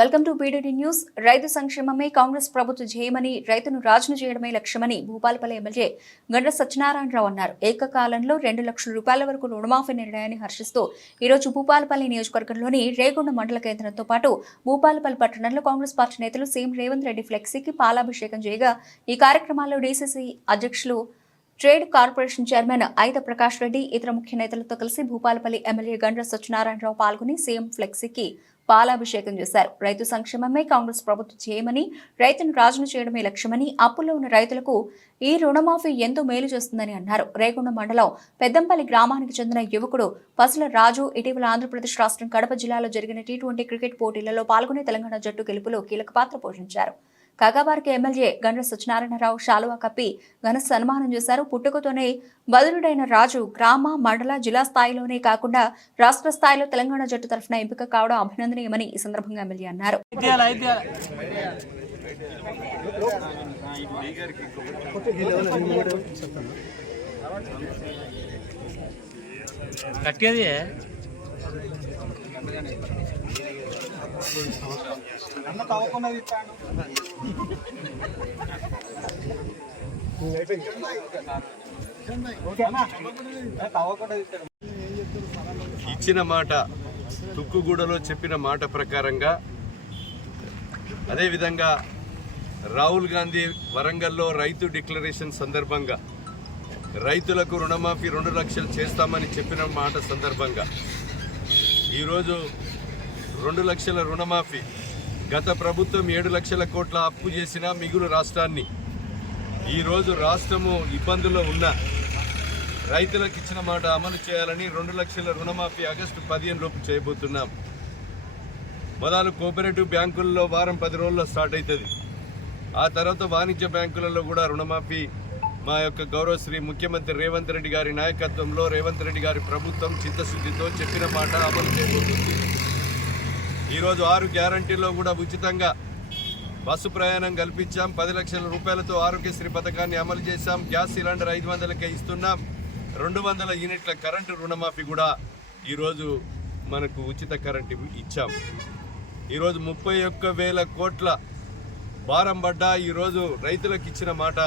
Welcome to BDD news. రైతు సంక్షేమమే కాంగ్రెస్ ప్రభుత్వ ధ్యేయమని రైతును రాజును చేయడమే లక్ష్యమని భూపాలపల్లి ఎమ్మెల్యే గండ్ర సత్యనారాయణరావు అన్నారు. ఏకకాలంలో రెండు లక్షల రూపాయల వరకు రుణమాఫీ నిర్ణయాన్ని హర్షిస్తూ ఈరోజు భూపాలపల్లి నియోజకవర్గంలోని రేగొండ మండల కేంద్రంతో పాటు భూపాలపల్లి పట్టణంలో కాంగ్రెస్ పార్టీ నేతలు సీఎం రేవంత్ రెడ్డి ఫ్లెక్సీకి పాలాభిషేకం చేయగా ఈ కార్యక్రమాల్లో డీసీసీ అధ్యక్షులు trade corporation chairman Aitha Prakash Reddy ఇతర ముఖ్య నేతలతో కలిసి భూపాలపల్లి ఎమ్మెల్యే గండ్ర సత్యనారాయణరావు పాల్గొని సీఎం ఫ్లెక్సీకి పాలాభిషేకం చేశారు. రైతు సంక్షేమమే కాంగ్రెస్ ప్రభుత్వం చేయమని రైతును రాజును చేయడమే లక్ష్యమని అప్పుల్లో ఉన్న రైతులకు ఈ రుణమాఫీ ఎంతో మేలు చేస్తుందని అన్నారు. రేగొండ మండలం పెద్దంపల్లి గ్రామానికి చెందిన యువకుడు పసుల రాజు ఇటీవల ఆంధ్రప్రదేశ్ రాష్ట్రం కడప జిల్లాలో జరిగిన టీ క్రికెట్ పోటీలలో పాల్గొనే తెలంగాణ జట్టు గెలుపులో కీలక పాత్ర పోషించారు. కాగా వారికి ఎమ్మెల్యే గండ్ర సత్యనారాయణరావు శాలువా కప్పి ఘన సన్మానం చేశారు. పుట్టుకతోనే బదులుడైన రాజు గ్రామ మండల జిల్లా స్థాయిలోనే కాకుండా రాష్ట్ర స్థాయిలో తెలంగాణ జట్టు తరఫున ఎంపిక కావడం అభినందనీయమని ఈ సందర్భంగా ఎమ్మెల్యే అన్నారు. ఐదేయాలి ఇచ్చిన మాట తుక్కుగూడలో చెప్పిన మాట ప్రకారంగా అదేవిధంగా రాహుల్ గాంధీ వరంగల్లో రైతు డిక్లరేషన్ సందర్భంగా రైతులకు రుణమాఫీ రెండు లక్షలు చేస్తామని చెప్పిన మాట సందర్భంగా ఈరోజు రెండు లక్షల రుణమాఫీ. గత ప్రభుత్వం ఏడు లక్షల కోట్ల అప్పు చేసిన మిగులు రాష్ట్రాన్ని. ఈరోజు రాష్ట్రము ఇబ్బందుల్లో ఉన్న రైతులకు ఇచ్చిన మాట అమలు చేయాలని రెండు లక్షల రుణమాఫీ ఆగస్టు పదిహేను లోపు చేయబోతున్నాం. మొదలు కోఆపరేటివ్ బ్యాంకుల్లో వారం పది రోజుల్లో స్టార్ట్ అవుతుంది. ఆ తర్వాత వాణిజ్య బ్యాంకులలో కూడా రుణమాఫీ మా యొక్క గౌరవ శ్రీ ముఖ్యమంత్రి రేవంత్ రెడ్డి గారి నాయకత్వంలో రేవంత్ రెడ్డి గారి ప్రభుత్వం చిత్తశుద్ధితో చెప్పిన మాట అమలు చేయబోతుంది. ఈరోజు ఆరు గ్యారంటీలో కూడా ఉచితంగా బస్సు ప్రయాణం కల్పించాం. పది లక్షల రూపాయలతో ఆరోగ్యశ్రీ పథకాన్ని అమలు చేశాం. గ్యాస్ సిలిండర్ ఐదు వందలకే ఇస్తున్నాం. రెండు వందల యూనిట్ల కరెంటు రుణమాఫీ కూడా ఈరోజు మనకు ఉచిత కరెంటు ఇచ్చాం. ఈరోజు ముప్పై ఒక్క వేల కోట్ల భారం పడ్డా ఈరోజు రైతులకు ఇచ్చిన మాట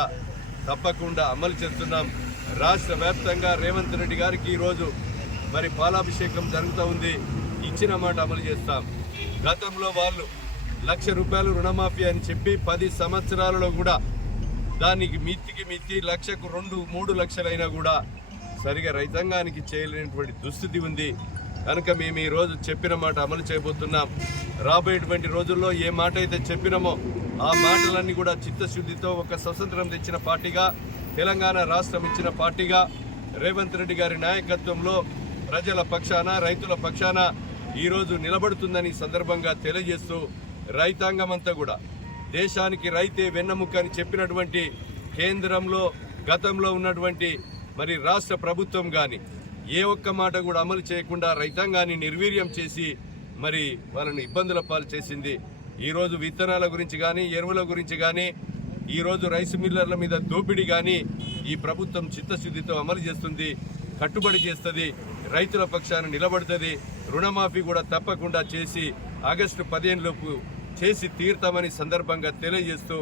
తప్పకుండా అమలు చేస్తున్నాం. రాష్ట్ర వ్యాప్తంగా రేవంత్ రెడ్డి గారికి ఈరోజు మరి పాలాభిషేకం జరుగుతూ ఉంది. ఇచ్చిన మాట అమలు చేస్తాం. గతంలో వాళ్ళు లక్ష రూపాయలు రుణమాఫీ అని చెప్పి పది సంవత్సరాలలో కూడా దానికి మిత్తికి మిత్తి లక్షకు రెండు మూడు లక్షలైనా కూడా సరిగా రైతాంగానికి చేయలేనటువంటి దుస్థితి ఉంది. కనుక మేము ఈ రోజు చెప్పిన మాట అమలు చేయబోతున్నాం. రాబోయేటువంటి రోజుల్లో ఏ మాట అయితే చెప్పినామో ఆ మాటలన్నీ కూడా చిత్తశుద్ధితో ఒక స్వతంత్రం తెచ్చిన పార్టీగా తెలంగాణ రాష్ట్రం ఇచ్చిన పార్టీగా రేవంత్ రెడ్డి గారి నాయకత్వంలో ప్రజల పక్షాన రైతుల పక్షాన ఈరోజు నిలబడుతుందని సందర్భంగా తెలియజేస్తూ రైతాంగం అంతా కూడా దేశానికి రైతే వెన్నెముక అని చెప్పినటువంటి కేంద్రంలో గతంలో ఉన్నటువంటి మరి రాష్ట్ర ప్రభుత్వం కానీ ఏ ఒక్క మాట కూడా అమలు చేయకుండా రైతాంగాన్ని నిర్వీర్యం చేసి మరి వాళ్ళని ఇబ్బందుల పాలు చేసింది ఈరోజు విత్తనాల గురించి కానీ ఎరువుల గురించి కానీ ఈరోజు రైస్ మిల్లర్ల మీద దోపిడీ కానీ ఈ ప్రభుత్వం చిత్తశుద్ధితో అమలు చేస్తుంది కట్టుబడి చేస్తుంది రైతుల పక్షాన నిలబడుతుంది రుణమాఫీ కూడా తప్పకుండా చేసి ఆగస్టు పదిహేను లోపు చేసి తీర్తామని సందర్భంగా తెలియజేస్తూ